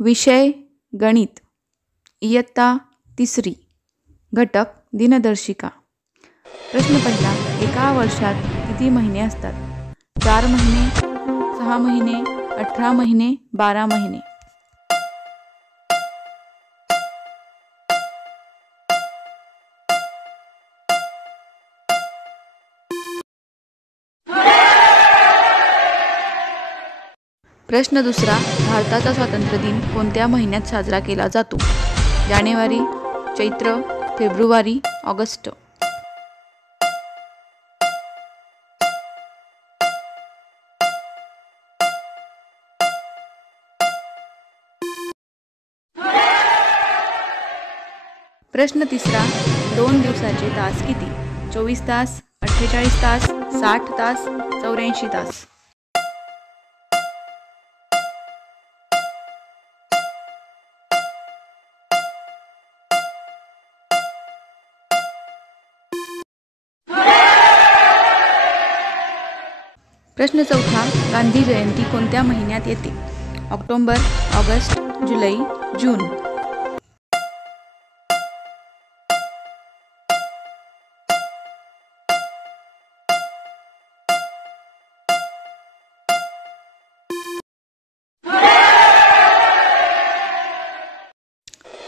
विषय गणित, इयत्ता 3, घटक दिनदर्शिका। प्रश्न पहिला, एका वर्षात किती महिने असतात? 4 महिने, 6 महिने, 18 महिने, 12 महिने। प्रश्न दुसरा, भारताचा स्वातंत्र्य दिन कोणत्या महिन्यात साजरा केला जातो? जानेवारी, चैत्र, फेब्रुवारी, ऑगस्ट। प्रश्न तिसरा, 2 दिवसाचे तास किती? 24 तास, 48 तास, 60 तास, 84 तास। प्रश्न चौथा, गांधी जयंती कोणत्या महिन्यात येते? ऑक्टोबर, ऑगस्ट, जुलै, जून।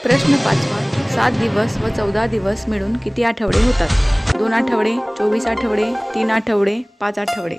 प्रश्न पाचवा, 7 दिवस व 14 दिवस मिळून किती आठवडे होतात? 2 आठवडे, 24 आठवडे, 3 आठवडे, 5 आठवडे।